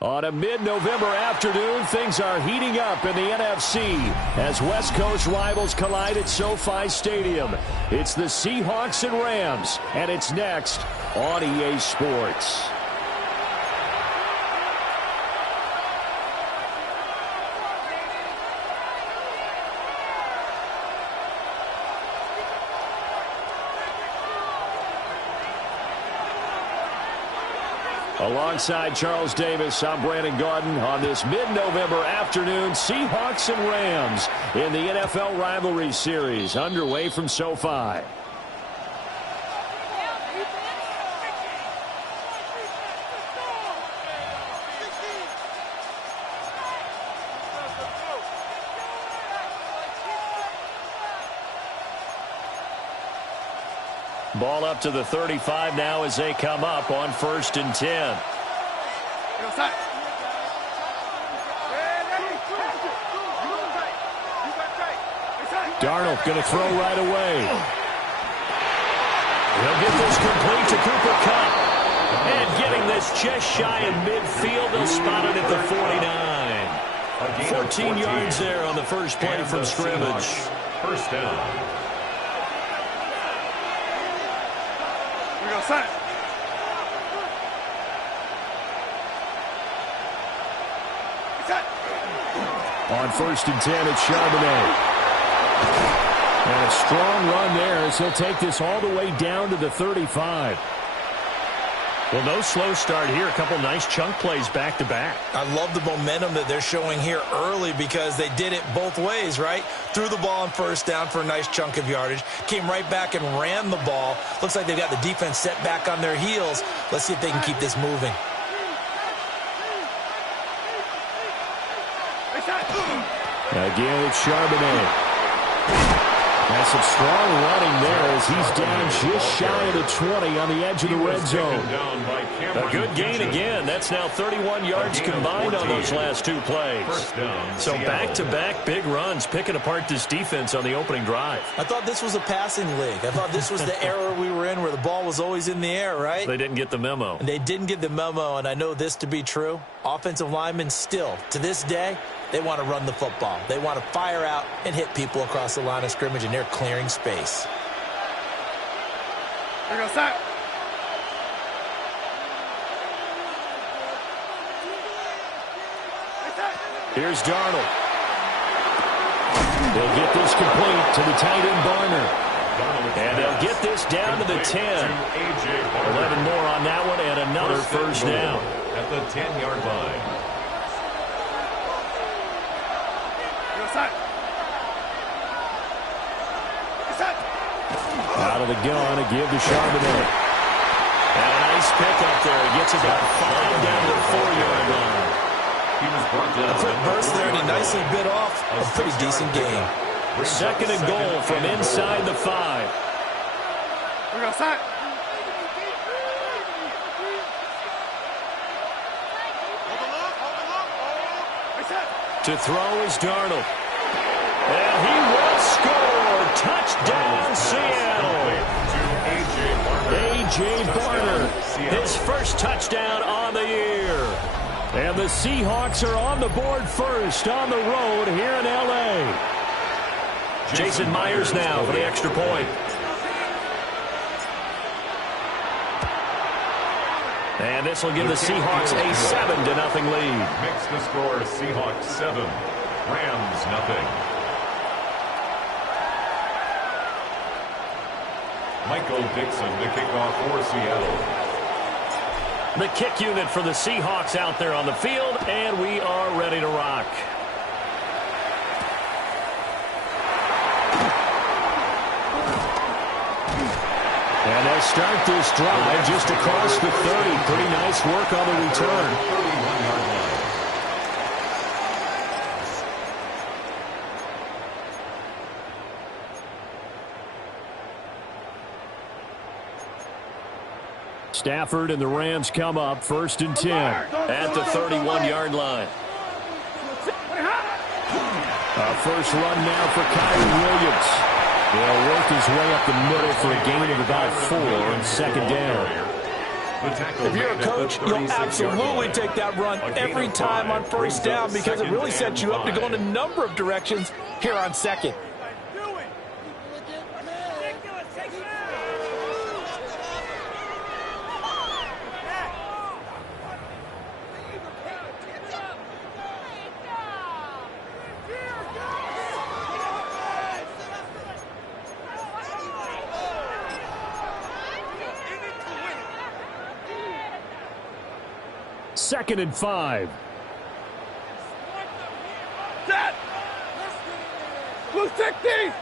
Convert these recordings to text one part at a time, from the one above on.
On a mid-November afternoon, things are heating up in the NFC as West Coast rivals collide at SoFi Stadium. It's the Seahawks and Rams, and it's next on EA Sports. Alongside Charles Davis, I'm Brandon Gaudin on this mid-November afternoon. Seahawks and Rams in the NFL Rivalry Series underway from SoFi. Ball up to the 35 now as they come up on 1st and 10. Darnold going to throw right away. He'll get this complete to Cooper Kupp. And getting this just shy of midfield, they'll spot it at the 49. 14 yards there on the first play from scrimmage. First down. On 1st and 10, it's Charbonnet. And a strong run there as he'll take this all the way down to the 35. Well, no slow start here. A couple nice chunk plays back-to-back. I love the momentum that they're showing here early because they did it both ways, right? Threw the ball on 1st down for a nice chunk of yardage. Came right back and ran the ball. Looks like they've got the defense set back on their heels. Let's see if they can keep this moving. Again, it's Charbonnet. That's some strong running there as he's down just shy of the 20 on the edge of the red zone. A good gain again. That's now 31 yards combined on those last 2 plays. So back-to-back big runs picking apart this defense on the opening drive. I thought this was a passing league. I thought this was the era we were in where the ball was always in the air, right? They didn't get the memo. And they didn't get the memo, and I know this to be true. Offensive linemen still, to this day, they want to run the football. They want to fire out and hit people across the line of scrimmage, and they're clearing space. Here goes that. Here's Darnold. They'll get this complete to the tight end Barner. And they'll get this down to the 10. 11 more on that one and another first down. At the 10-yard line. Out of the gun, a give to Charbonnet. And a nice pickup there. He gets about 5 down to the 4-yard line. He was brought down. A quick burst there, and he nicely bit off a pretty decent game. 2nd and goal from inside the 5. Here goes that. To throw is Darnold. And he will score. Touchdown, Seattle. A.J. Barner, his first touchdown on the year. And the Seahawks are on the board first on the road here in L.A. Jason Myers now for the extra point. And this will give the Seahawks a 7-0 lead. Makes the score Seahawks 7, Rams nothing. Michael Dixon to kick off for Seattle. The kick unit for the Seahawks out there on the field, and we are ready to rock. And they'll start this drive just across the 30. Pretty nice work on the return. 31-yard line. Stafford and the Rams come up 1st and 10 at the 31-yard line. First run now for Kyrie Williams. He'll work his way up the middle for a gain of about 4 on 2nd down. If you're a coach, you'll absolutely take that run every time on first down because it really sets you up to go in a number of directions here on second. Second and 5. Set! Blue 60!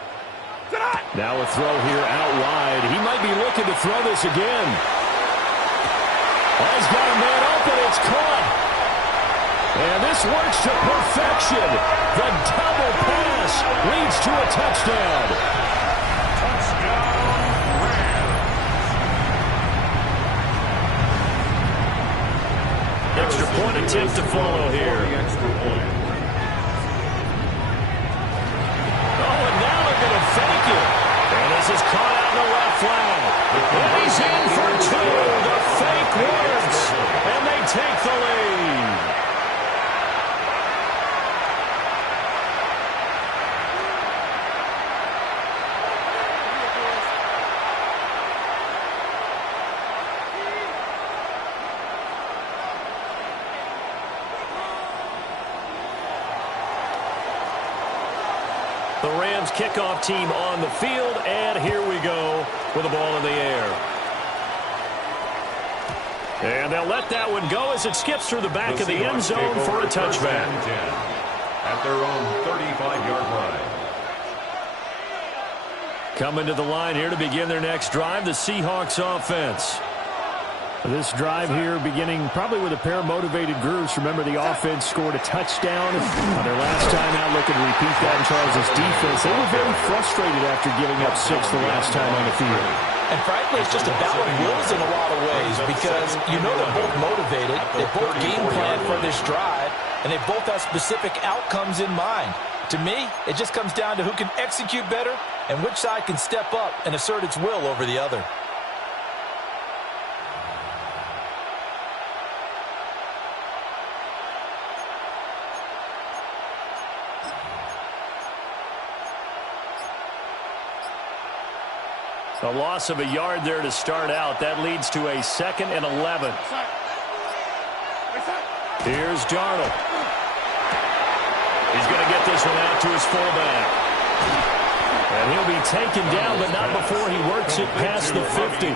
Now a throw here out wide. He might be looking to throw this again. He's got a man open. It's caught. And this works to perfection. The double pass leads to a touchdown. Touchdown, Rams. Extra point attempt to follow here. Extra point. Oh, and now they're going to fake it. And this is caught out in the left flag. And he's in for 2. The fake works. And they take the lead. The Rams kickoff team on the field, and here we go with the ball in the air. And they'll let that one go as it skips through the back of the end zone for a touchback. At their own 35-yard line. Coming to the line here to begin their next drive, the Seahawks offense. This drive here beginning probably with a pair of motivated groups. Remember, the offense scored a touchdown on their last time out. Looking to repeat that in Charles' defense. They were very frustrated after giving up 6 the last time on the field. And frankly, it's just a battle of wills in a lot of ways because you know they're both motivated. They both game plan for this drive, and they both have specific outcomes in mind. To me, it just comes down to who can execute better and which side can step up and assert its will over the other. A loss of a yard there to start out. That leads to a 2nd and 11. Here's Darnold. He's going to get this one out to his fullback. And he'll be taken down, but not before he works it past the 50.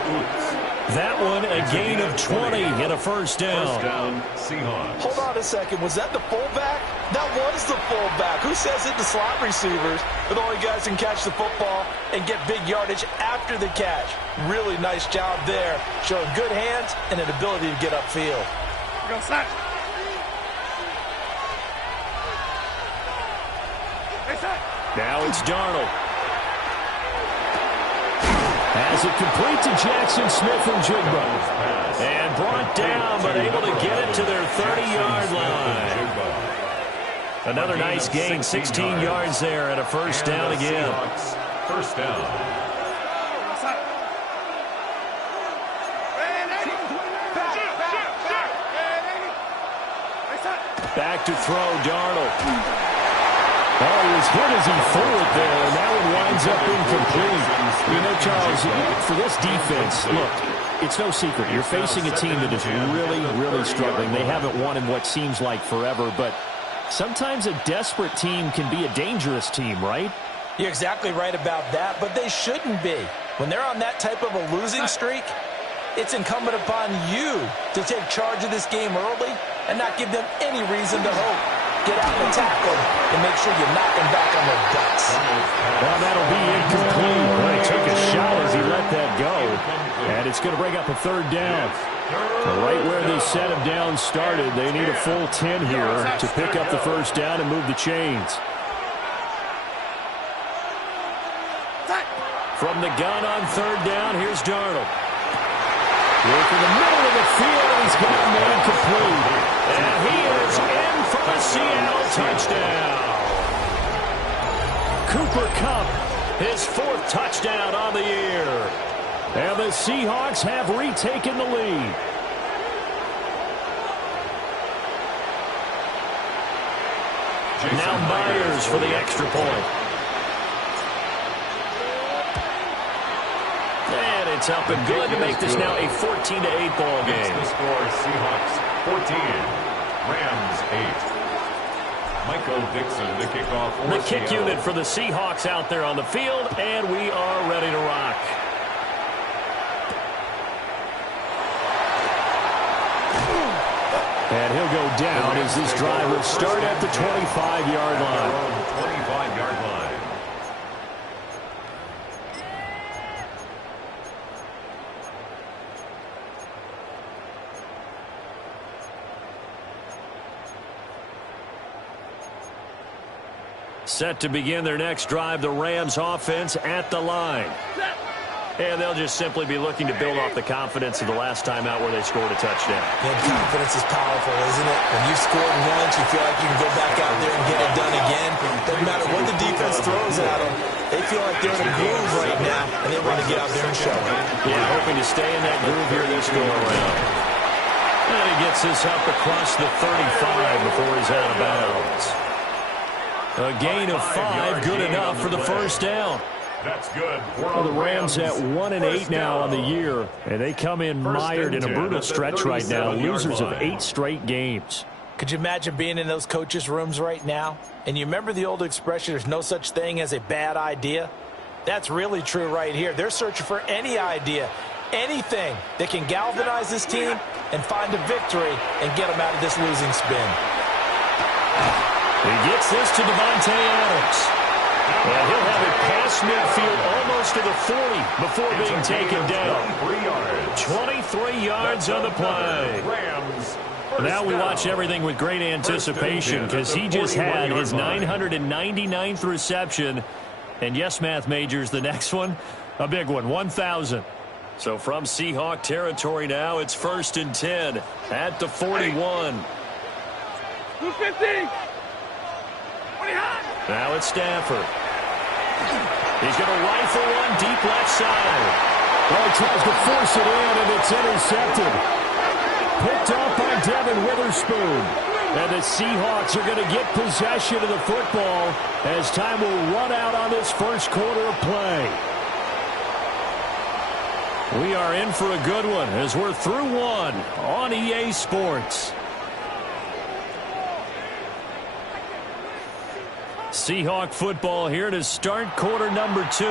That one, a gain of 20 and a first down. First down, Seahawks. Hold on a second. Was that the fullback? That was the fullback. Who says it to slot receivers? But only guys can catch the football and get big yardage after the catch. Really nice job there, showing good hands and an ability to get upfield. Go set. Now it's Darnold. Has it complete to Jackson Smith and Jigba. And brought down, but able to get it to their 30-yard line. Another nice gain, 16 yards there, and a first down again. First down. Back to throw, Darnold. Oh, he was hit as he threw it there, and that one winds up incomplete. You know, Charles, for this defense, look, it's no secret. You're facing a team that is really, really struggling. They haven't won in what seems like forever, but sometimes a desperate team can be a dangerous team, right? You're exactly right about that, but they shouldn't be. When they're on that type of a losing streak, it's incumbent upon you to take charge of this game early and not give them any reason to hope. Get out and tackle and make sure you knock them back on their guts. Well, that'll be incomplete. Well, he took a shot as he let that go. And it's going to bring up a third down. Right where this set of downs started, they need a full 10 here to pick up the first down and move the chains. From the gun on third down, here's Darnold. Working the middle of the field, and he's got a man complete. And he is in for the Seattle touchdown. Cooper Kupp, his 4th touchdown on the year. And the Seahawks have retaken the lead. Now Myers for the extra point. And it's up and good to make this now a 14-8 ball game. The score, Seahawks 14, Rams 8. Michael Dixon, the kickoff for The kick Seattle. unit for the Seahawks out there on the field, and we are ready to rock. And he'll go down as this drive will start at the 25-yard line. 25-yard line. Set to begin their next drive, the Rams offense at the line. And they'll just simply be looking to build off the confidence of the last time out where they scored a touchdown. And confidence is powerful, isn't it? When you've scored once, you feel like you can go back out there and get it done again. Doesn't matter what the defense throws at them. They feel like they're in a groove right now, and they want to get out there and show it. Yeah, hoping to stay in that groove here this go-around. And he gets this up across the 35 before he's out of bounds. A gain of 5, good enough for the first down. That's good. Well, the Rams at 1-8 now on the year, and they come in mired in a brutal stretch right now, losers of 8 straight games. Could you imagine being in those coaches' rooms right now? And you remember the old expression, there's no such thing as a bad idea? That's really true right here. They're searching for any idea, anything that can galvanize this team and find a victory and get them out of this losing spin. He gets this to Devontae Adams. And he'll have it past midfield almost to the 40 before being taken down. 23 yards on the play. Now we watch everything with great anticipation because he just had his 999th reception. And yes, math majors, the next one, a big one, 1,000. So from Seahawk territory now, it's 1st and 10 at the 41. 250. Now it's Stafford. He's going to rifle one deep left side. Well, he tries to force it in, and it's intercepted. Picked up by Devin Witherspoon. And the Seahawks are going to get possession of the football as time will run out on this first quarter of play. We are in for a good one as we're through one on EA Sports. Seahawk football here to start quarter number 2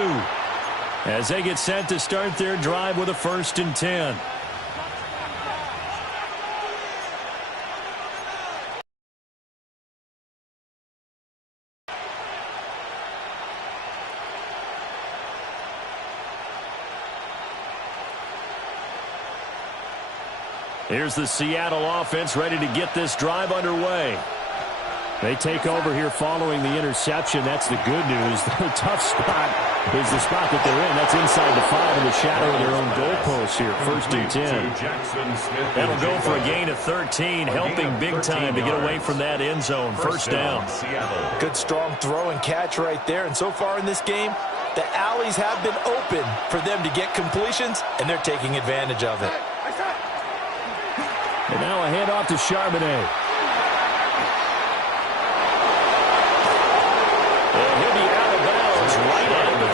as they get set to start their drive with a 1st and 10. Here's the Seattle offense ready to get this drive underway. They take over here following the interception. That's the good news. Their tough spot is the spot that they're in. That's inside the 5 in the shadow of their own goalpost here. 1st and 10. That'll go for a gain of 13, helping big time to get away from that end zone. First down. Good strong throw and catch right there. And so far in this game, the alleys have been open for them to get completions, and they're taking advantage of it. And now a handoff to Charbonnet. And he'll be out of bounds right at the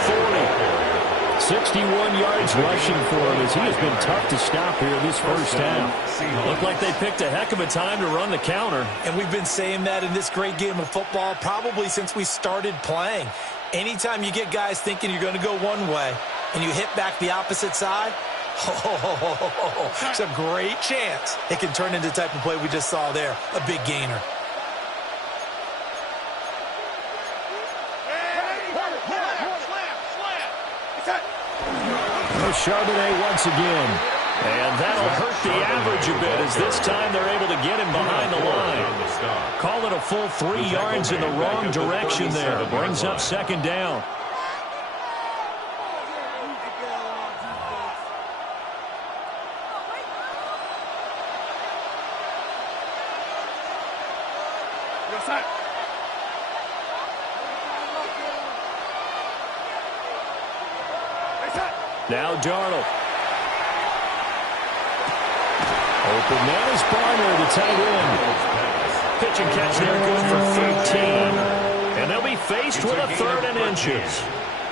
40. 61 yards rushing for him as he has been tough to stop here this first half. Looked like they picked a heck of a time to run the counter. And we've been saying that in this great game of football probably since we started playing. Anytime you get guys thinking you're going to go one way and you hit back the opposite side, it's a great chance it can turn into the type of play we just saw there, a big gainer. Charbonnet once again. And that'll hurt the average a bit as this time they're able to get him behind the line. Call it a full 3 yards in the wrong direction there. Brings up 2nd down. Now Darnold. Open man is Barner, the tight end. pitch and catch there, good for 13. And they'll be faced with a 3rd and inches.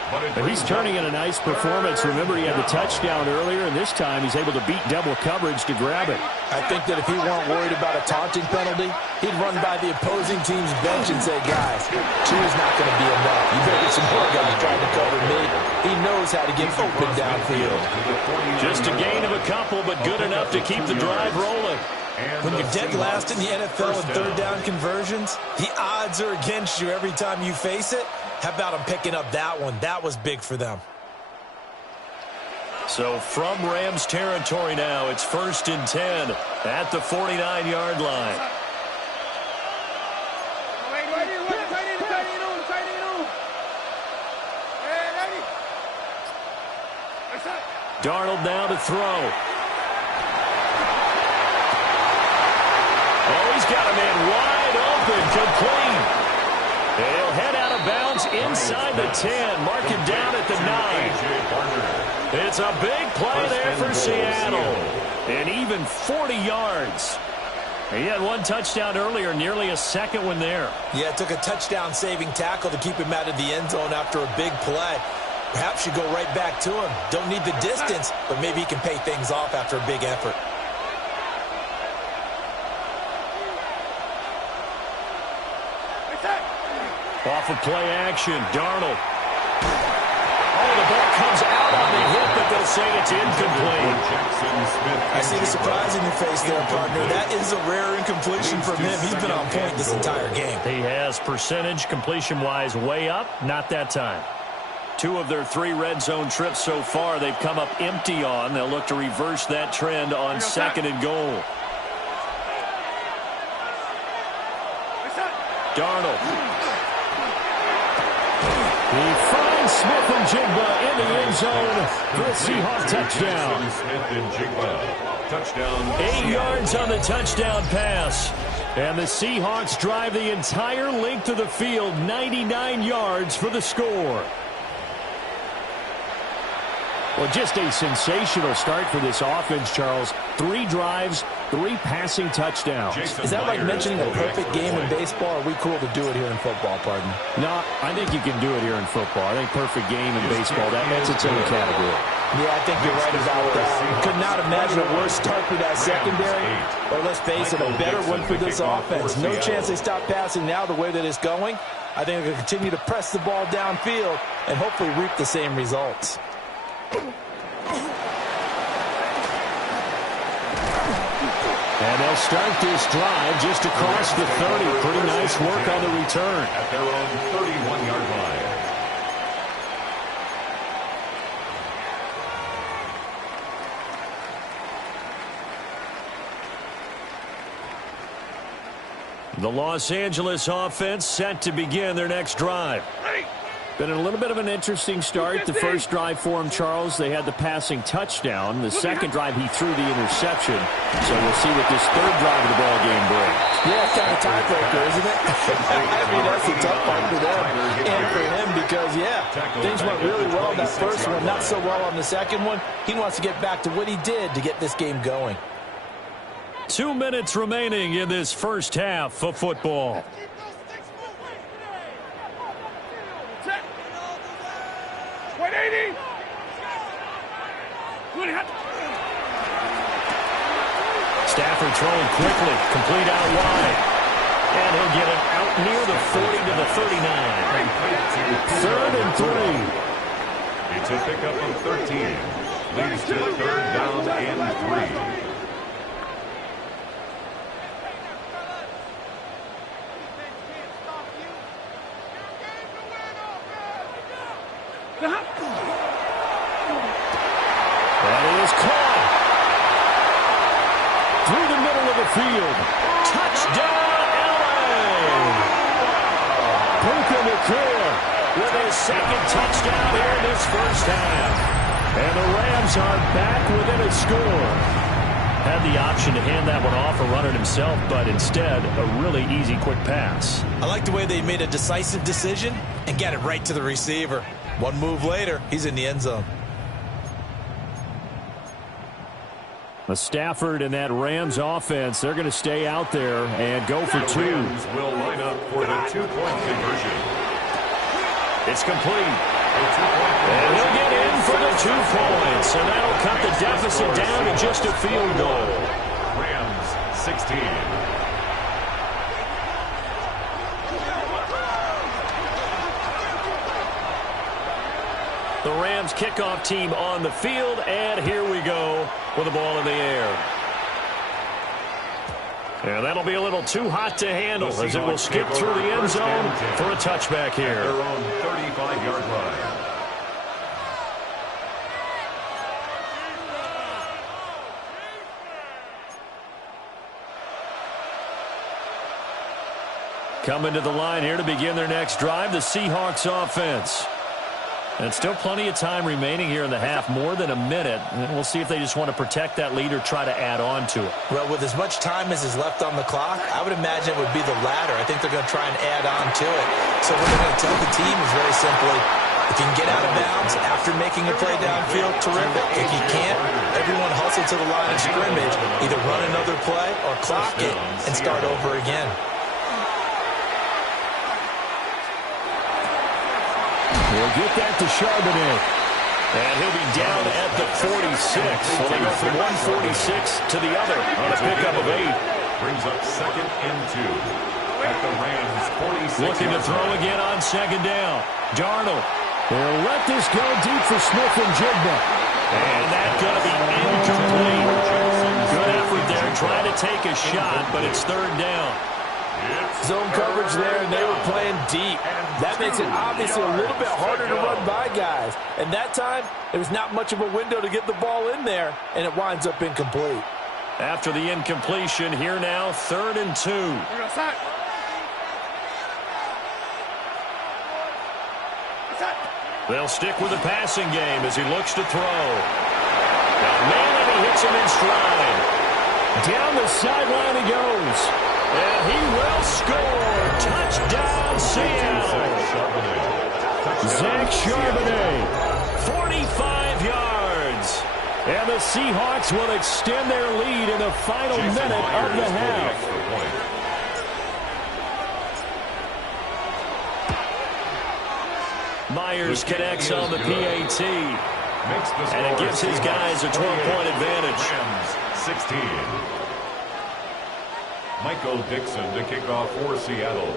But he's turning in a nice performance. Remember, he had the touchdown earlier, and this time he's able to beat double coverage to grab it. I think that if he weren't worried about a taunting penalty, he'd run by the opposing team's bench and say, guys, 2 is not going to be enough. You better get some more guys trying to cover me. He knows how to get open downfield. Just a gain of a couple, but good enough to keep the drive rolling. When you're dead last in the NFL in 3rd down conversions, the odds are against you every time you face it. How about him picking up that one? That was big for them. So from Rams territory now, it's 1st and 10 at the 49-yard line. Darnold now to throw. Oh, he's got a man wide open, complete. They'll head out of bounds inside the 10. Mark him down at the 9. It's a big play there for Seattle. And even 40 yards. He had 1 touchdown earlier, nearly a 2nd one there. Yeah, it took a touchdown-saving tackle to keep him out of the end zone after a big play. Perhaps you go right back to him. Don't need the distance, but maybe he can pay things off after a big effort. Off of play action, Darnold. Oh, the ball comes out on the hit, but they'll say it's incomplete. I see the surprise in your face there, partner. That is a rare incompletion from him. He's been on point this entire game. He has percentage completion-wise way up, not that time. 2 of their 3 red zone trips so far they've come up empty on. They'll look to reverse that trend on 2nd and goal. Darnold. He finds Smith and Jigba in the end zone for a Seahawk touchdown. Touchdown. 8 yards on the touchdown pass. And the Seahawks drive the entire length of the field, 99 yards for the score. Well, just a sensational start for this offense, Charles. 3 drives, 3 passing touchdowns. Is that like mentioning a perfect game in baseball, or are we cool to do it here in football, pardon? No, I think you can do it here in football. I think perfect game in baseball, that's its own category. Yeah, I think you're right about that. Could not imagine a worse start for that secondary. Or let's face it, a better one for this offense. No chance they stop passing now the way that it's going. I think they're going to continue to press the ball downfield and hopefully reap the same results. And they'll start this drive just across the 30. Pretty nice work on the return. At their own 31-yard line. The Los Angeles offense set to begin their next drive. Been a little bit of an interesting start. The first drive for him, Charles, they had the passing touchdown. The second drive, he threw the interception. So we'll see what this 3rd drive of the ball game brings. Yeah, it's kind of tiebreaker, isn't it? I mean, that's a tough one for them and for him because, yeah, things went really well on that first one, not so well on the second one. He wants to get back to what he did to get this game going. 2 minutes remaining in this first half of football. Stafford throwing quickly, complete out wide. And he'll get it out near the 40 to the 39. 3rd and 3. It's a pickup of 13. Leads to 3rd down and 3. That is caught. Through the middle of the field. Touchdown, L.A. Puka Nacua with his 2nd touchdown here in this first half. And the Rams are back within a score. Had the option to hand that one off or run it himself, but instead, a really easy, quick pass. I like the way they made a decisive decision and got it right to the receiver. One move later, he's in the end zone. Stafford and that Rams offense, they're going to stay out there and go for two. The Rams will line up for the two-point conversion. It's complete. And he'll get in for the 2 points, and that'll cut the deficit down to just a field goal. Rams 16. The Rams kickoff team on the field, and here we go with the ball in the air. And that'll be a little too hot to handle as it will skip through the end zone for a touchback here. Their own 35-yard line. Coming to the line here to begin their next drive, the Seahawks offense. And still plenty of time remaining here in the half, more than a minute. And we'll see if they just want to protect that lead or try to add on to it. Well, with as much time as is left on the clock, I would imagine it would be the latter. I think they're going to try and add on to it. So what they're going to tell the team is very simply, if you can get out of bounds after making a play downfield, terrific. If you can't, everyone hustle to the line of scrimmage, either run another play or clock it and start over again. We'll get that to Charbonnet. And he'll be down at the 46. So they go from 146 to the other on a pickup of 8. Brings up 2nd and 2 at the Rams 46. Looking to throw again on 2nd down. Darnold. They'll let this go deep for Smith and Jigba. And that's going to be incomplete. Good effort there, trying to take a shot, but it's 3rd down. Zone coverage there, and they were playing deep. That makes it obviously a little bit harder to run by guys. And that time, there was not much of a window to get the ball in there, and it winds up incomplete. After the incompletion, here now, 3rd and 2. They'll stick with the passing game as he looks to throw. Now, man, and he hits him in stride. Down the sideline he goes. And he will score. Touchdown, Seattle. Zach Charbonnet, 45 yards. And the Seahawks will extend their lead in the final minute of the half. Myers connects on the PAT. And it gives his guys a 12-point advantage. 16. Michael Dixon to kick off for Seattle.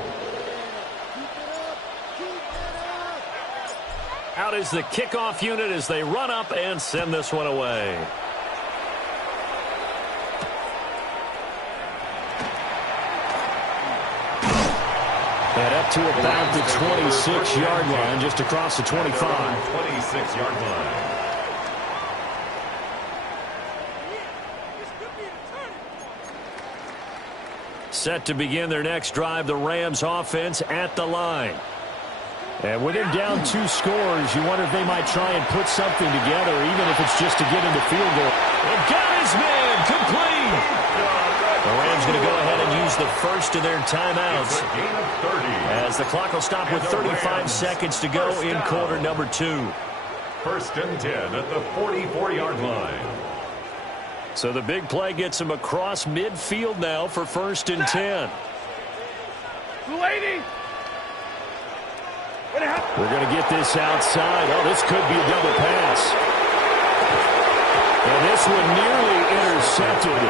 Out is the kickoff unit as they run up and send this one away. And up to about the 26-yard line, just across the 25. 26-yard line. Set to begin their next drive, the Rams offense at the line. And with him down 2 scores, you wonder if they might try and put something together, even if it's just to get into field goal. And got his man, complete! The Rams going to go ahead and use the first of their timeouts, as the clock will stop with 35 seconds to go in quarter number 2. 1st and 10 at the 44-yard line. So the big play gets him across midfield now for 1st and 10. We're going to get this outside. Oh, this could be a double pass. And this one nearly intercepted.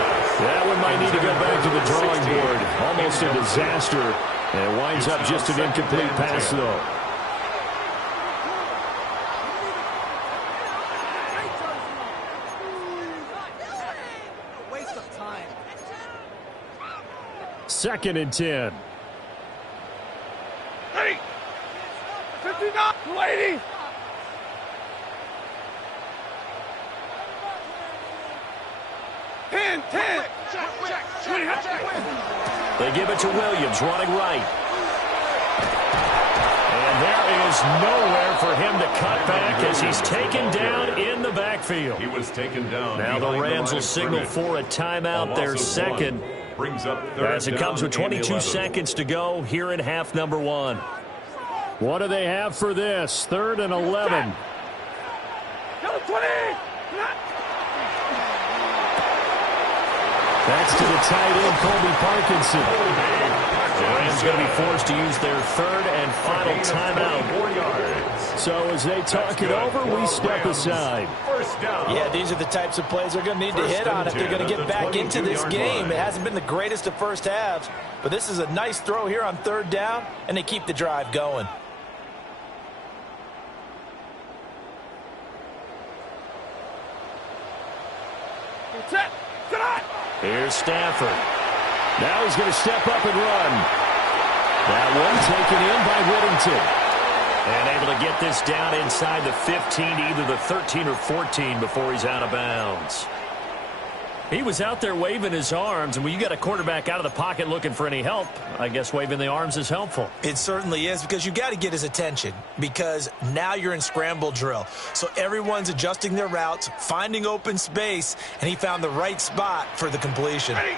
That one might need to go back to the drawing board. Almost a disaster. And it winds up just an incomplete pass, though. Waste of time. 2nd and 10. 59, 280. They give it to Williams, running right. And there is nowhere for him to cut back as he's taken down in the backfield. He was taken down. Now the Rams will signal for a timeout, their second. Brings up as it comes with 22 seconds to go here in half number 1. What do they have for this? 3rd and 11. That's to the tight end, Colby Parkinson. The Rams going to be forced to use their third and final timeout. So as they talk it over, we step aside. Yeah, these are the types of plays they're going to need to hit on if they're going to get back into this game. It hasn't been the greatest of first halves, but this is a nice throw here on third down, and they keep the drive going. Here's Stafford. Now he's going to step up and run. That one taken in by Whittington. And able to get this down inside the 15 to either the 13 or 14 before he's out of bounds. He was out there waving his arms, and when you got a quarterback out of the pocket looking for any help, I guess waving the arms is helpful. It certainly is, because you got to get his attention, because now you're in scramble drill. So everyone's adjusting their routes, finding open space, and he found the right spot for the completion. Ready.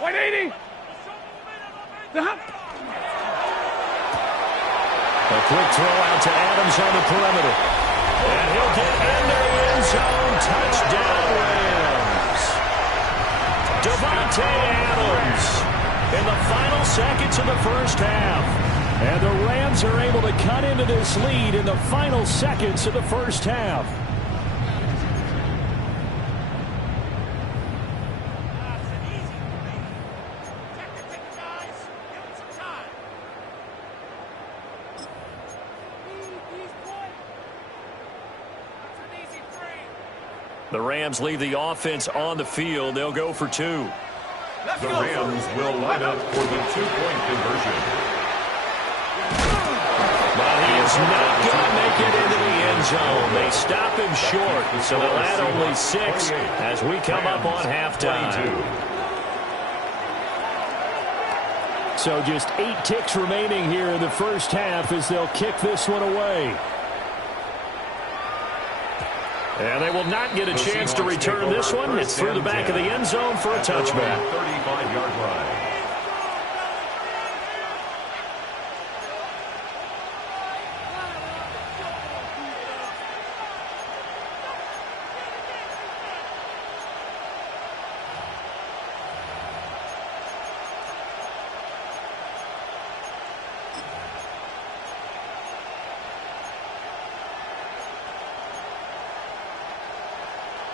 180. A quick throw out to Adams on the perimeter. And he'll get into the end zone. Touchdown, Rams. Devontae Adams in the final seconds of the first half. And the Rams are able to cut into this lead in the final seconds of the first half. The Rams leave the offense on the field. They'll go for two. The Rams will line up for the two-point conversion. But he is not going to make it into the end zone. They stop him short, so they'll add only 6 as we come up on halftime. So just 8 ticks remaining here in the first half as they'll kick this one away. And they will not get a chance to return this one. It's through the back of the end zone for a touchback. 35-yard line.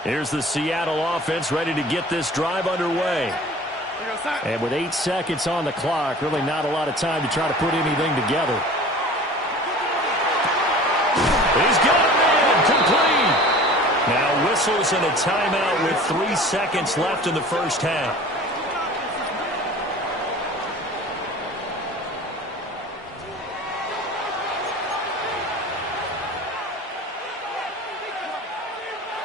Here's the Seattle offense ready to get this drive underway. And with 8 seconds on the clock, really not a lot of time to try to put anything together. He's got a man complete. Now whistles and a timeout with 3 seconds left in the first half.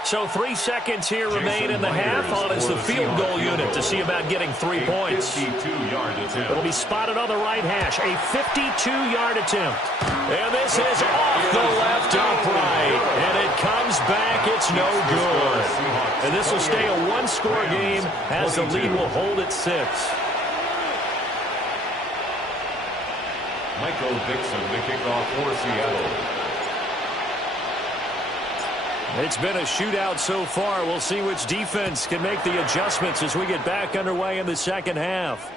So 3 seconds here remain in the half on as the field goal unit to see about getting 3 points. 52-yard attempt. It'll be spotted on the right hash. A 52-yard attempt. And this is off the left upright. And it comes back. It's no good. And this will stay a one-score game as the lead will hold at 6. Michael Dixon, the kickoff for Seattle. It's been a shootout so far. We'll see which defense can make the adjustments as we get back underway in the second half.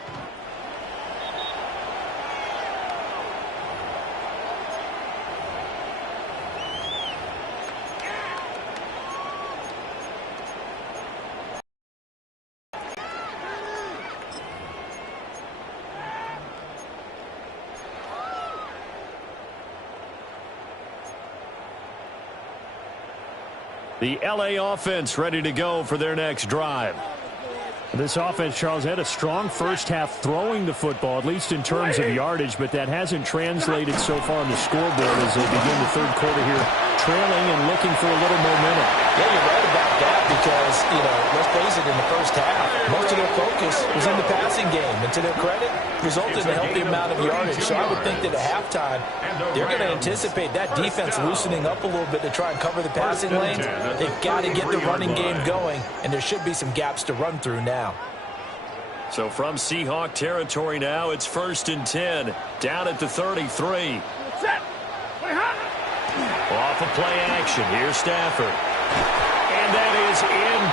The LA offense ready to go for their next drive. This offense, Charles, had a strong first half throwing the football, at least in terms of yardage, but that hasn't translated so far on the scoreboard as they begin the third quarter here, trailing and looking for a little momentum. Yeah, you're right about that because, let's face it, in the first half, most of their focus was in the passing game. And to their credit, resulted in a healthy amount of yardage. So I would think that at halftime, they're going to anticipate that defense loosening up a little bit to try and cover the passing lanes. They've got to get the running game going, and there should be some gaps to run through now. So from Seahawk territory now, it's 1st and 10, down at the 33. Off of play action, here's Stafford. And that is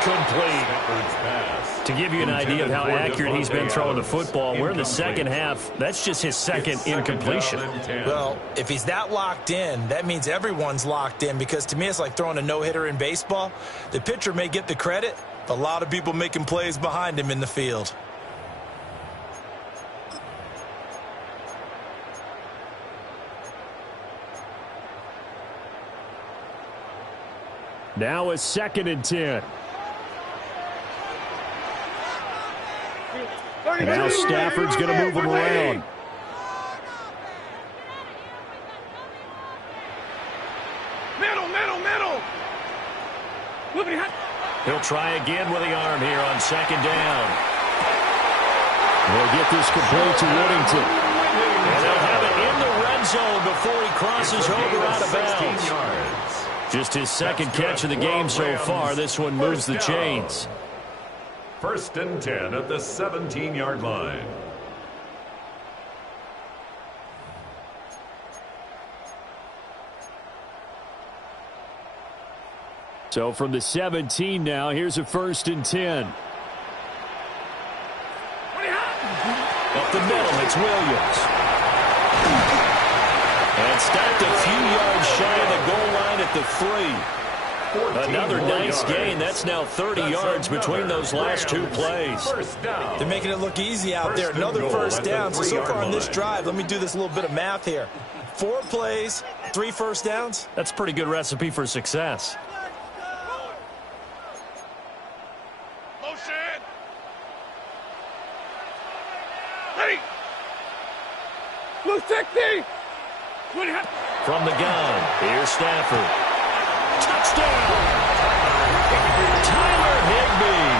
incomplete. pass. To give you an idea of how accurate he's been throwing the football, we're in the second half. That's just his second incompletion. Well, if he's that locked in, that means everyone's locked in, because to me it's like throwing a no-hitter in baseball. The pitcher may get the credit, but a lot of people making plays behind him in the field. Now a 2nd and 10. And now Stafford's going to move him around. Middle. He'll try again with the arm here on 2nd down. They'll get this complete to Whittington. And they'll have it in the red zone before he crosses over out of bounds. Just his second catch of the game so far. This one moves the chains. 1st and 10 at the 17-yard line. So from the 17 now, here's a 1st and 10. Up the middle, it's Williams. And stopped a few yards shy of the goal line at the 3. Another nice gain. That's now 30 yards between those last 2 plays. They're making it look easy out there. Another 1st down. So far on this drive, let me do this little bit of math here. 4 plays, 3 1st downs. That's a pretty good recipe for success. Blue 60. From the gun, here's Stafford. Touchdown! Tyler Higbee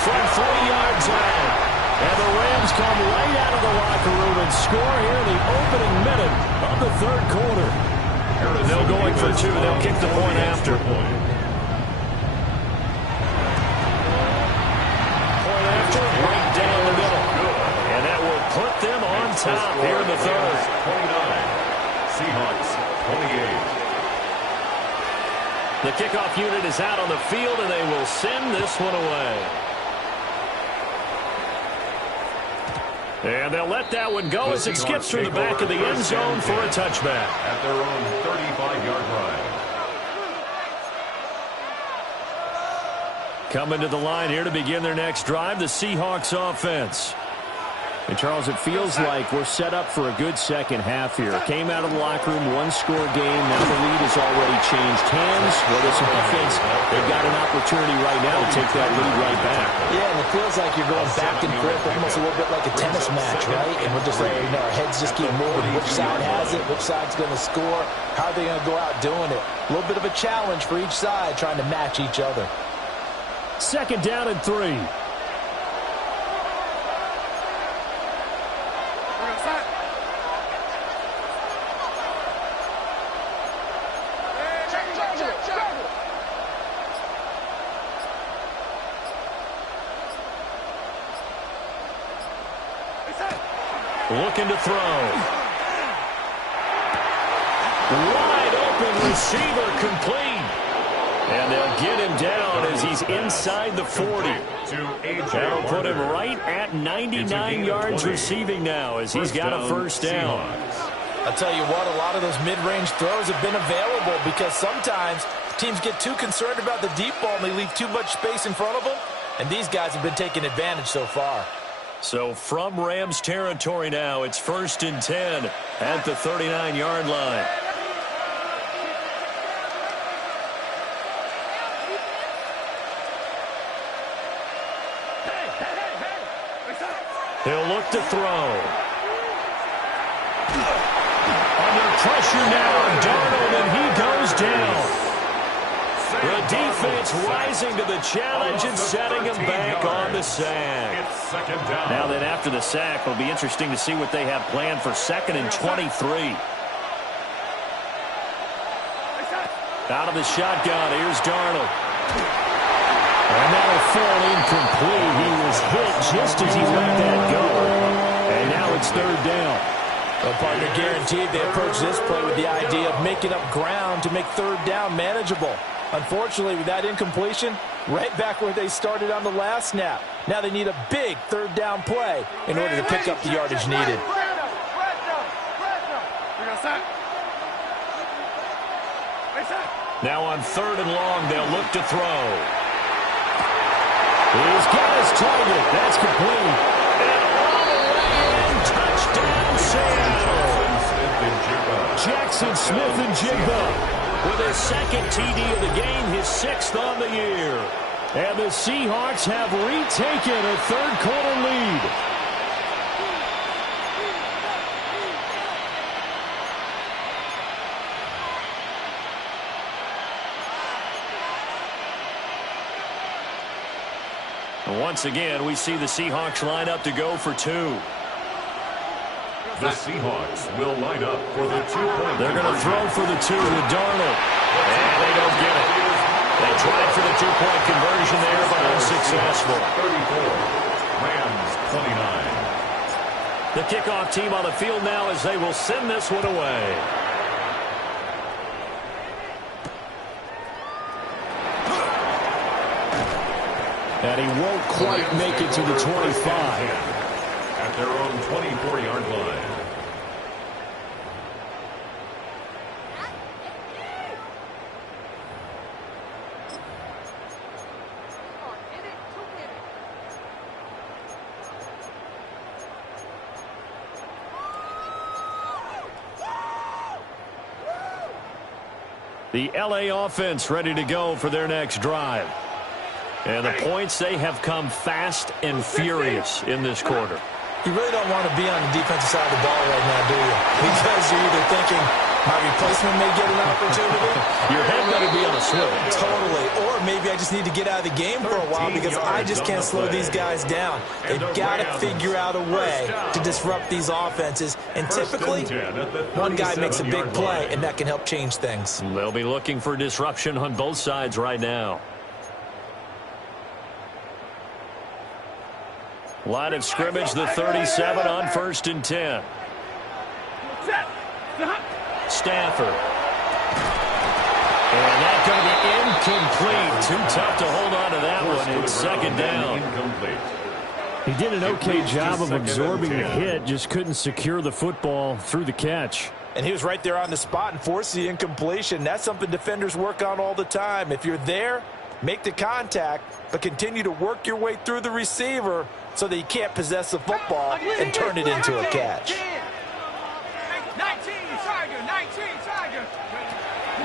from 3 yards out. And the Rams come right out of the locker room and score here in the opening minute of the 3rd quarter. They're going for 2. They'll kick the point after. Point after, right down the middle. And that will put them on top here in the 3rd. 29. Seahawks 28. The kickoff unit is out on the field, and they will send this one away. And they'll let that one go as it skips through the back of the end zone for a touchback. At their own 35-yard line. Coming to the line here to begin their next drive, the Seahawks offense. And, Charles, it feels like we're set up for a good second half here. Came out of the locker room, 1-score game. Now the lead has already changed hands. Well, this offense, they've got an opportunity right now to take that lead right back. Yeah, and it feels like you're going back and forth, almost a little bit like a tennis match, right? And we're just like, our heads just keep moving. Which side has it? Which side's going to score? How are they going to go out doing it? A little bit of a challenge for each side, trying to match each other. 2nd down and 3. Looking to throw. Wide open receiver complete. And they'll get him down as he's inside the 40. That'll put him right at 99 yards receiving now as he's got a 1st down. I'll tell you what, a lot of those mid-range throws have been available because sometimes teams get too concerned about the deep ball and they leave too much space in front of them. And these guys have been taking advantage so far. So from Rams territory now, it's 1st and 10 at the 39-yard line. He'll look to throw. Under pressure now, Darnold, and he goes down. The defense rising to the challenge and setting him back on the sack. Now then, after the sack, it'll be interesting to see what they have planned for 2nd and 23. Out of the shotgun, here's Darnold. And that'll fall incomplete. He was hit just as he let that go. And now it's 3rd down. Well, partner, guaranteed they approach this play with the idea of making up ground to make 3rd down manageable. Unfortunately, with that incompletion, right back where they started on the last snap. Now they need a big third down play in order to pick up the yardage needed. Now on 3rd and long, they'll look to throw. He's got his target. That's complete. And all the way in, touchdown, Seattle. Jackson Smith-Njigba with his 2nd TD of the game, his 6th on the year. And the Seahawks have retaken a 3rd quarter lead. Once again, we see the Seahawks line up to go for 2. The Seahawks will line up for the 2-point. They're going to throw for the 2 with Darnold. And they don't get it. They tried for the 2-point conversion there, but unsuccessful. 34. Rams 29. The kickoff team on the field now as they will send this one away. And he won't quite make it to the 25. At their own 24-yard line. The LA offense ready to go for their next drive. And the points, they have come fast and furious in this quarter. You really don't want to be on the defensive side of the ball right now, do you? Because you're either thinking, my replacement may get an opportunity. Your head better be on a swivel. Totally. Or maybe I just need to get out of the game for a while because I just can't slow these guys down. They've got to figure out a way to disrupt these offenses. And typically, one guy makes a big play, and that can help change things. They'll be looking for disruption on both sides right now. Line of scrimmage, the 37 on 1st and 10. Stafford. And that's going to be incomplete. Too tough to hold on to that one. It's 2nd down. He did an okay job of absorbing the hit, just couldn't secure the football through the catch. And he was right there on the spot and forced the incompletion. That's something defenders work on all the time. If you're there, make the contact, but continue to work your way through the receiver so that you can't possess the football and turn it into a catch.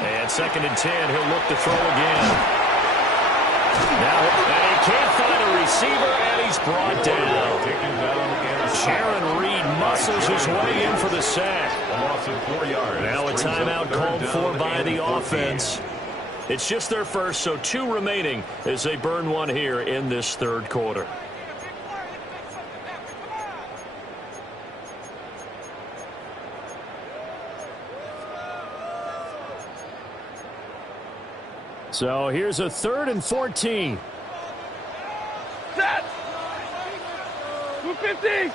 And 2nd and 10, he'll look to throw again. Now, he can't find a receiver, and he's brought down. Sharon Reed muscles his way in for the sack. Now a timeout called for by the offense. It's just their first, so 2 remaining as they burn one here in this 3rd quarter. So here's a 3rd and 14. Set. 250.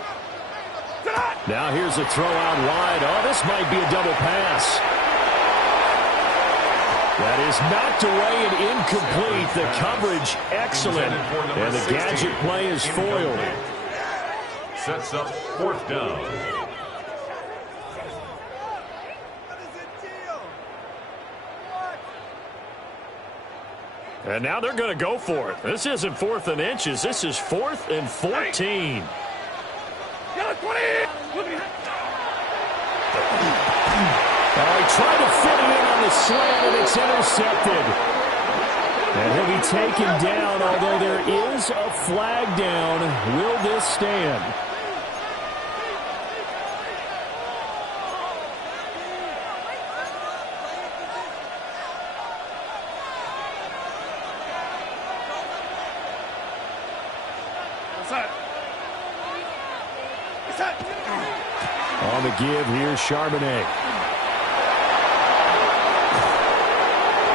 Now here's a throw out wide. Oh, this might be a double pass. That is knocked away and incomplete. The coverage excellent. And the gadget play is foiled. Sets up 4th down. And now they're going to go for it. This isn't 4th and inches. This is 4th and 14. He tried to fit it in on the slant, and it's intercepted. And he'll be taken down, although there is a flag down. Will this stand? On the give, here's Charbonnet.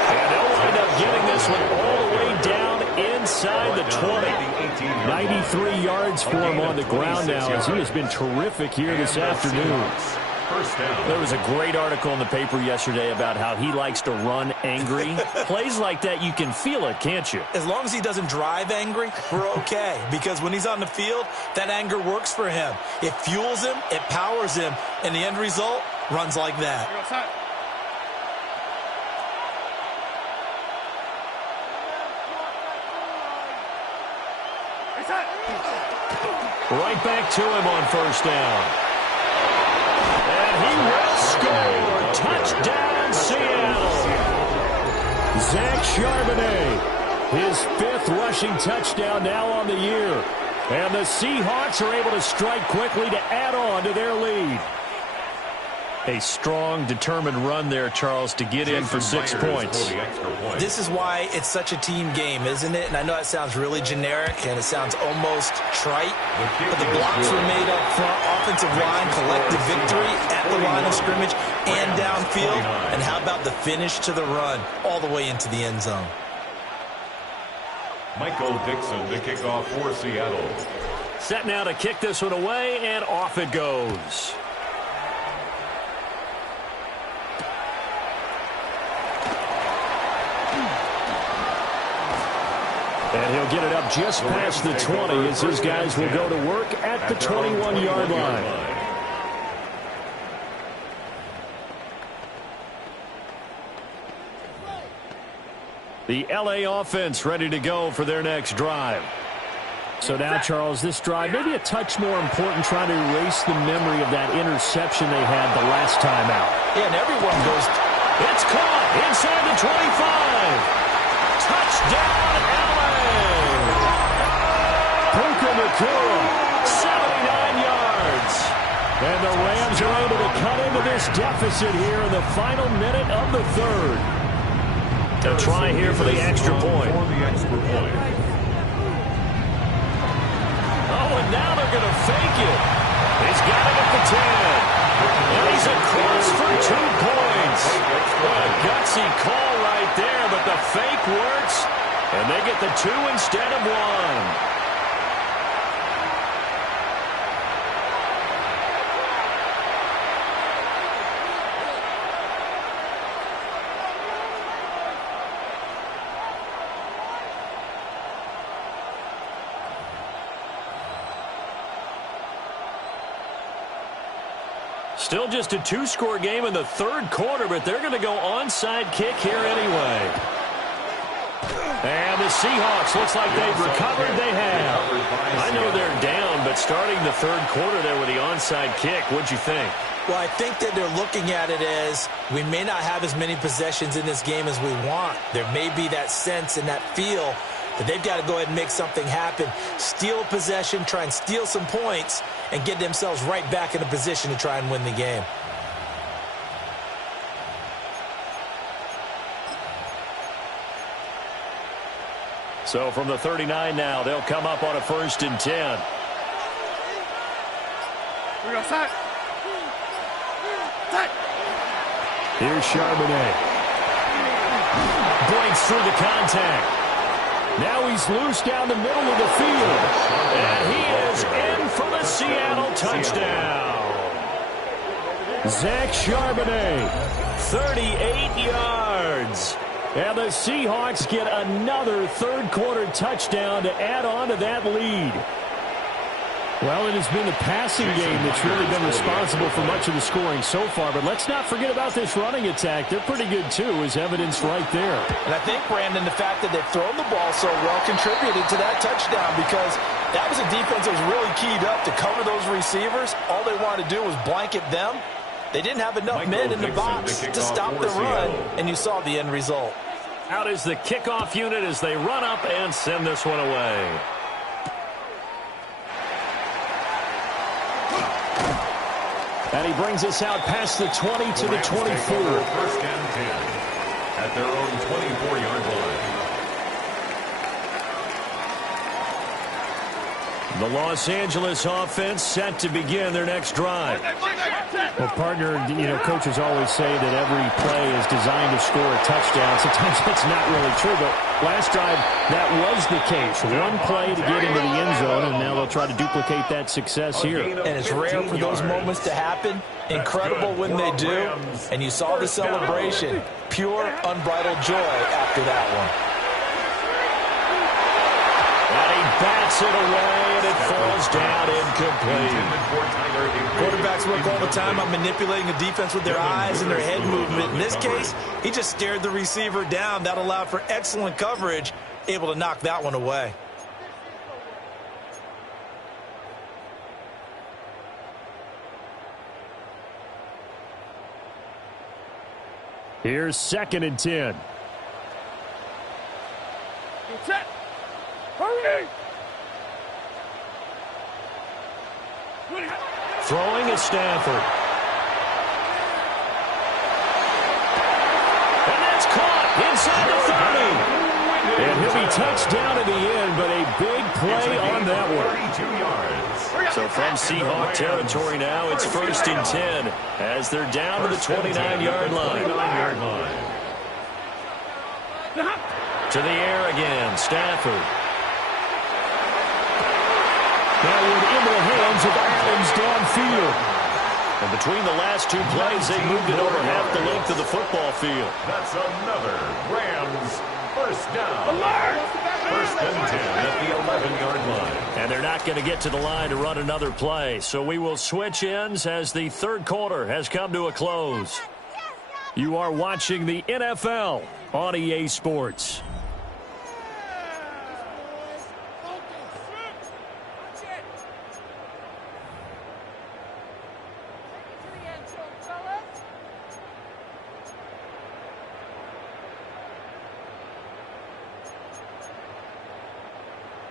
And they'll wind up getting this one all the way down inside the 20. 93 yards for him on the ground now, as he has been terrific here this afternoon. First down. There was a great article in the paper yesterday about how he likes to run angry. Plays like that, you can feel it, can't you? As long as he doesn't drive angry, we're okay. Because when he's on the field, that anger works for him. It fuels him, it powers him, and the end result runs like that. Right back to him on first down. And he will score. Touchdown, Seattle. Zach Charbonnet, his 5th rushing touchdown now on the year. And the Seahawks are able to strike quickly to add on to their lead. A strong, determined run there, Charles, to get in for 6 points. This is why it's such a team game, isn't it? And I know that sounds really generic, and it sounds almost trite, but the blocks were made up front, offensive line, collective victory at the line of scrimmage and downfield. And how about the finish to the run all the way into the end zone? Michael Dixon to kick off for Seattle. Set now to kick this one away, and off it goes. And he'll get it up just past the 20 as his guys will go to work at the 21-yard line. The LA offense ready to go for their next drive. So now, Charles, this drive maybe a touch more important, trying to erase the memory of that interception they had the last time out. Yeah, and everyone goes. It's caught inside the 25. Touchdown, Puka Nacua, 79 yards. And the Rams are able to cut into this deficit here in the final minute of the third. A try here for the extra point. Oh, and now they're going to fake it. He's got it at the 10. And he's across for 2 points. What a gutsy call right there, but the fake works. And they get the 2 instead of 1. Still just a 2-score game in the third quarter, but they're going to go onside kick here anyway. And the Seahawks, looks like they've recovered. They have. I know they're down, but starting the third quarter there with the onside kick, what'd you think? Well, I think that they're looking at it as we may not have as many possessions in this game as we want. There may be that sense and that feel that they've got to go ahead and make something happen, steal a possession, try and steal some points, and get themselves right back in a position to try and win the game. So from the 39 now, they'll come up on a 1st and 10. We go set. Here's Charbonnet. Breaks through the contact. Now he's loose down the middle of the field. And he is in for the Seattle touchdown. Zach Charbonnet, 38 yards. And the Seahawks get another third-quarter touchdown to add on to that lead. Well, it has been the passing game that's really been responsible for much of the scoring so far. But let's not forget about this running attack. They're pretty good, too, as evidenced right there. And I think, Brandon, the fact that they've thrown the ball so well contributed to that touchdown, because that was a defense that was really keyed up to cover those receivers. All they wanted to do was blanket them. They didn't have enough men in the box to stop the run, and you saw the end result. Out is the kickoff unit as they run up and send this one away. And he brings us out past the 20 to the 24. 1st and 10 at their own 24-yard line. The Los Angeles offense set to begin their next drive. Well, partner, coaches always say that every play is designed to score a touchdown. Sometimes that's not really true, but last drive, that was the case. One play to get into the end zone, and now they'll try to duplicate that success here. And it's rare for those moments to happen. Incredible when they do. And you saw the celebration. Pure, unbridled joy after that one. And he bats it away, and it falls down incomplete. Quarterbacks work all the time on manipulating the defense with their eyes and their head movement. In this case, he just stared the receiver down. That allowed for excellent coverage, able to knock that one away. Here's 2nd and 10. Set. Hurry! Throwing is Stafford. And that's caught inside the 30. And he'll be touched down in the end, but a big play on that one. So from Seahawk territory now, it's 1st and 10 as they're down to the 29-yard line. To the air again, Stafford. That one into the hands of Adams downfield. And between the last two plays, they moved it over half the length of the football field. That's another Rams first down. First and 10 at the 11-yard line. And they're not going to get to the line to run another play. So we will switch ends as the third quarter has come to a close. You are watching the NFL on EA Sports.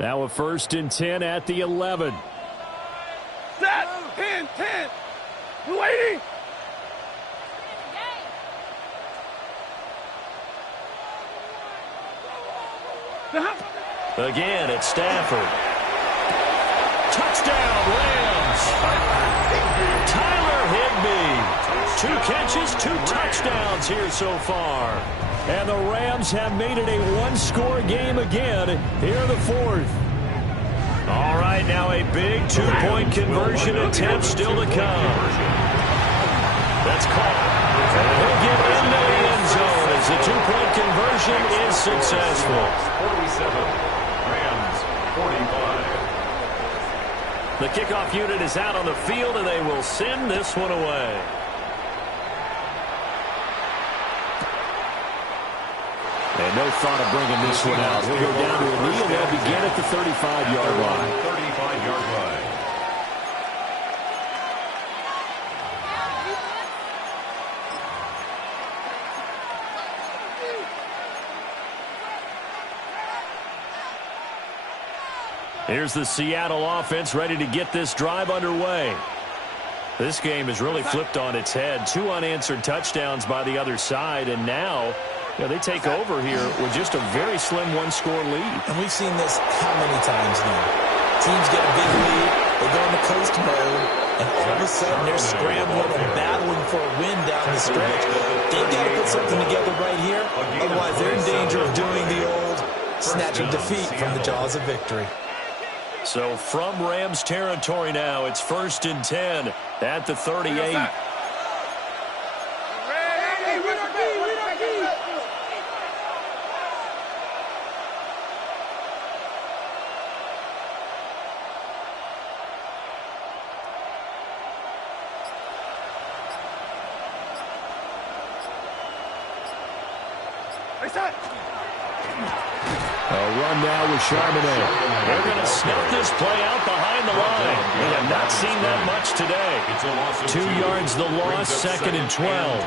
Now a 1st and 10 at the 11. Set. 10. You waiting? Again, it's Stafford. Touchdown, Rams. Tyler Higbee. 2 catches, 2 touchdowns here so far. And the Rams have made it a one-score game again here in the 4th. All right, now a big 2-point conversion attempt still to come. That's caught. And he'll get into the end zone as the 2-point conversion is successful. 47. Rams 45. The kickoff unit is out on the field, and they will send this one away. And no thought of bringing this one out. He'll go down to a knee, and they'll begin at the 35-yard line. 35-yard line. Here's the Seattle offense ready to get this drive underway. This game has really flipped on its head. 2 unanswered touchdowns by the other side, and now they take over here with just a very slim one-score lead. And we've seen this how many times now? Teams get a big lead, they go into coast mode, and all of a sudden they're scrambling and battling for a win down the stretch. They've got to put something together right here, otherwise they're in danger of doing the old snatching defeat from the jaws of victory. So from Rams territory now, it's 1st and 10 at the 38. A run now with Charbonnet. They're going to snuff this play out behind the line. We have not seen that much today. 2 yards the loss, 2nd and 12.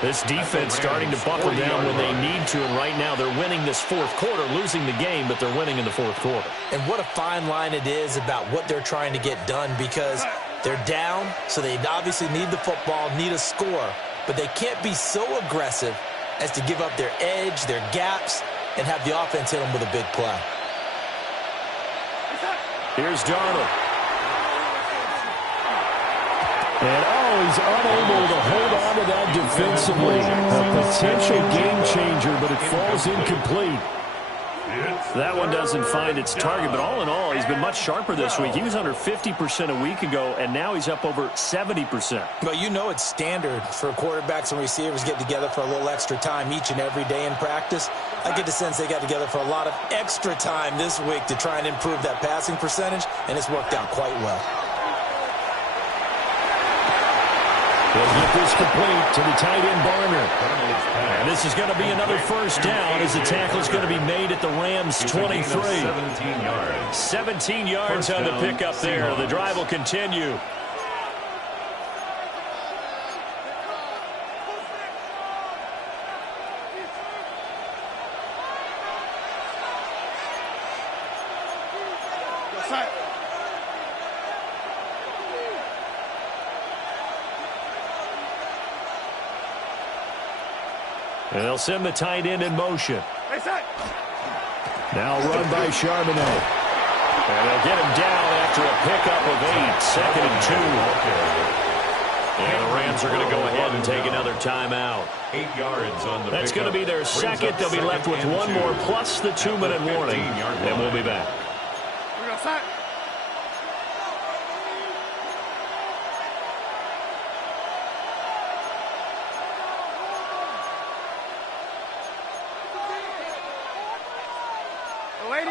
This defense starting to buckle down when they need to, and right now they're winning this 4th quarter, losing the game, but they're winning in the 4th quarter. And what a fine line it is about what they're trying to get done, because they're down, so they obviously need the football, need a score, but they can't be so aggressive as to give up their edge, their gaps, and have the offense hit them with a big play. Here's Darnold. And, he's unable to hold on to that defensively. A potential game changer, but it falls incomplete. That one doesn't find its target, but all in all, he's been much sharper this week. He was under 50% a week ago, and now he's up over 70%. Well, you know it's standard for quarterbacks and receivers get together for a little extra time each and every day in practice. I get the sense they got together for a lot of extra time this week to try and improve that passing percentage, and it's worked out quite well. They'll get this complete to the tight end, Barner. And this is going to be another first down as the tackle is going to be made at the Rams' 23. 17 yards. 17 yards on the pickup there. The drive will continue. And they'll send the tight end in motion. Now run by Charbonnet. And they'll get him down after a pickup of 8. 2nd and 2. And the Rams are going to go ahead and take another timeout. 8 yards on the That's going to be their second. They'll be left with one more plus the 2-minute warning. And we'll be back.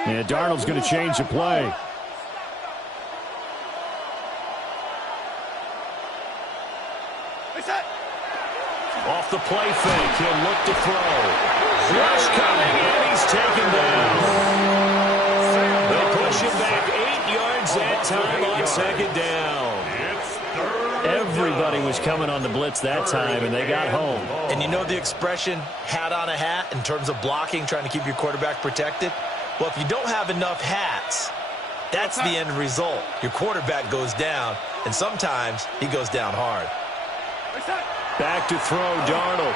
And Darnold's going to change the play. Off the play fake, he'll look to throw. Rush coming, and he's taken down. They'll push him back 8 yards that time on 2nd down. Everybody was coming on the blitz that time, and they got home. And you know the expression, hat on a hat, in terms of blocking, trying to keep your quarterback protected? Well, if you don't have enough hats, that's the end result. Your quarterback goes down, and sometimes he goes down hard. Back to throw, Darnold.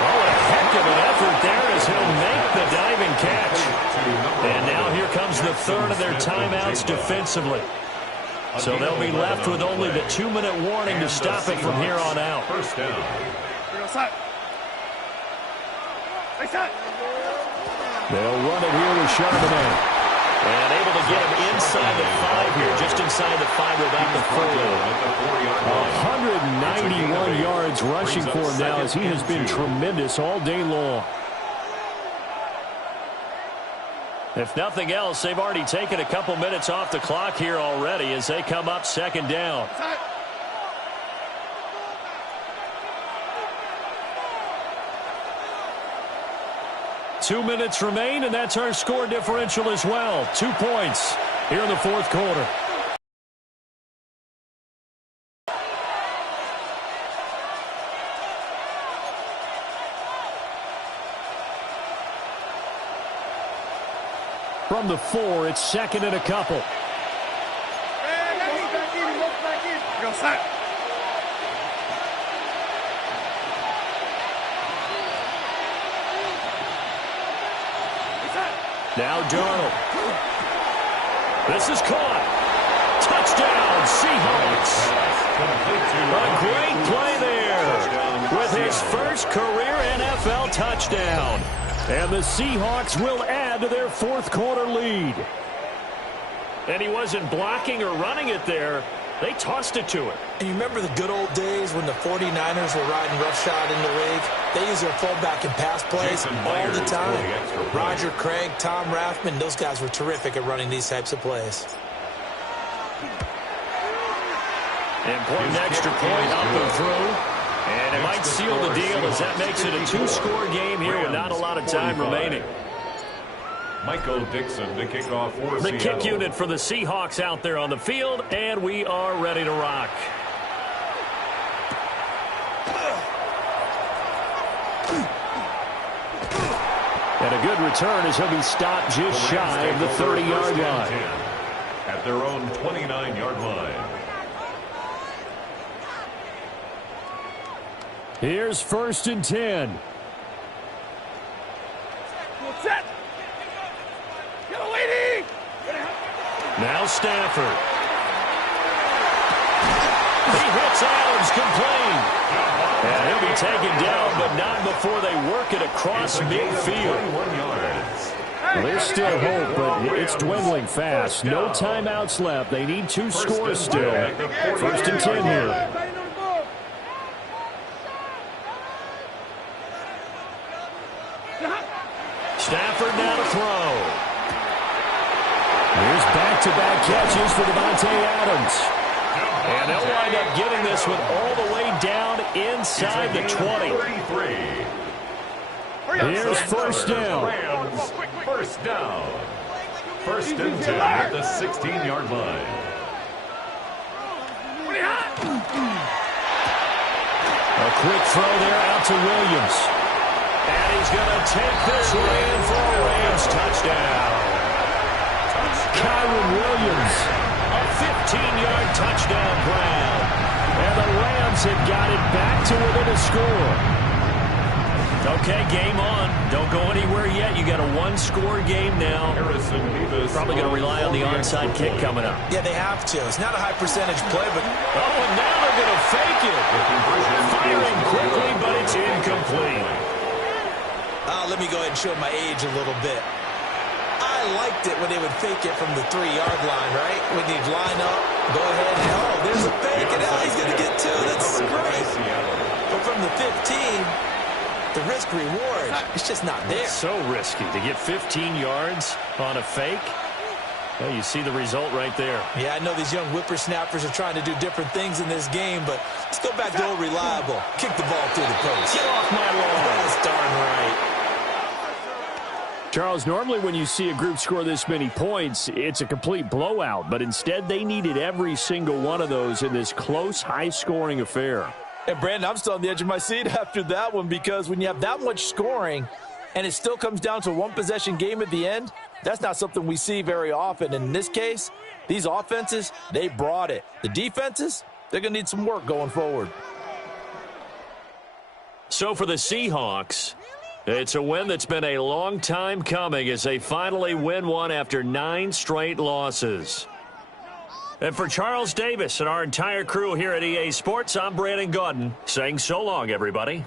Oh, a heck of an effort there as he'll make the diving catch. And now here comes the third of their timeouts defensively. So they'll be left with only the 2-minute warning to stop it from here on out. First down. They'll run it here with Charbonnet. And able to get him inside the 5 here, just inside the 5 without the 4. 191 yards rushing for him now as he has been tremendous all day long. If nothing else, they've already taken a couple minutes off the clock here already as they come up 2nd down. Two minutes remain, and that's our score differential as well. 2 points here in the 4th quarter. From the 4, it's 2nd and a couple. Now Darnold. This is caught. Touchdown, Seahawks. A great play there with his first career NFL touchdown. And the Seahawks will add to their 4th quarter lead. And he wasn't blocking or running it there. They tossed it to him. And you remember the good old days when the 49ers were riding roughshod in the league? They use their fullback and pass plays all the time. Roger Craig, Tom Rathman, those guys were terrific at running these types of plays. Important extra point up and through. And it might seal the deal as that makes it a 2-score game here with not a lot of time remaining. Michael Dixon to kick off for the Seattle. kick unit for the Seahawks out there on the field, and we are ready to rock. And a good return as he'll be stopped just shy of the 30-yard line. At their own 29-yard line. Here's 1st and 10. Set. Get a leading. Now Stafford. He hits Adams complete. And he'll be taken down, but not before they work it across midfield. 21 yards. Well, there's still hope, but it's dwindling fast. No timeouts left. They need 2 scores still. 1st and 10 here. Stafford now to throw. Here's back-to-back catches for Davante Adams. And they'll wind up getting this one all the way down inside the 20. Here's 1st down. Rams, 1st down. 1st and 10 at the 16-yard line. A quick throw there out to Williams. And he's going to take this one in for a Rams touchdown. Kyron Williams, a 15-yard touchdown grab. And the Rams have got it back to within a score. Okay, game on. Don't go anywhere yet. You got a 1-score game now. Probably going to rely on the onside kick coming up. Yeah, they have to. It's not a high percentage play, but... Oh, and now they're going to fake it. Firing quickly, but it's incomplete. Let me go ahead and show my age a little bit. I liked it when they would fake it from the 3-yard line, right? When they'd line up, go ahead, and oh, there's a fake, and now he's going to get 2. That's great. But from the 15... the risk-reward, it's just not there. It's so risky to get 15 yards on a fake. Well, you see the result right there. Yeah, I know these young whippersnappers are trying to do different things in this game, but let's go back to old reliable. Kick the ball through the post. Get off my lawn. That's darn right. Charles, normally when you see a group score this many points, it's a complete blowout. But instead, they needed every single one of those in this close, high-scoring affair. And, Brandon, I'm still on the edge of my seat after that one because when you have that much scoring and it still comes down to a one-possession game at the end, that's not something we see very often. And in this case, these offenses, they brought it. The defenses, they're going to need some work going forward. So for the Seahawks, it's a win that's been a long time coming as they finally win one after 9 straight losses. And for Charles Davis and our entire crew here at EA Sports, I'm Brandon Gaudin saying so long, everybody.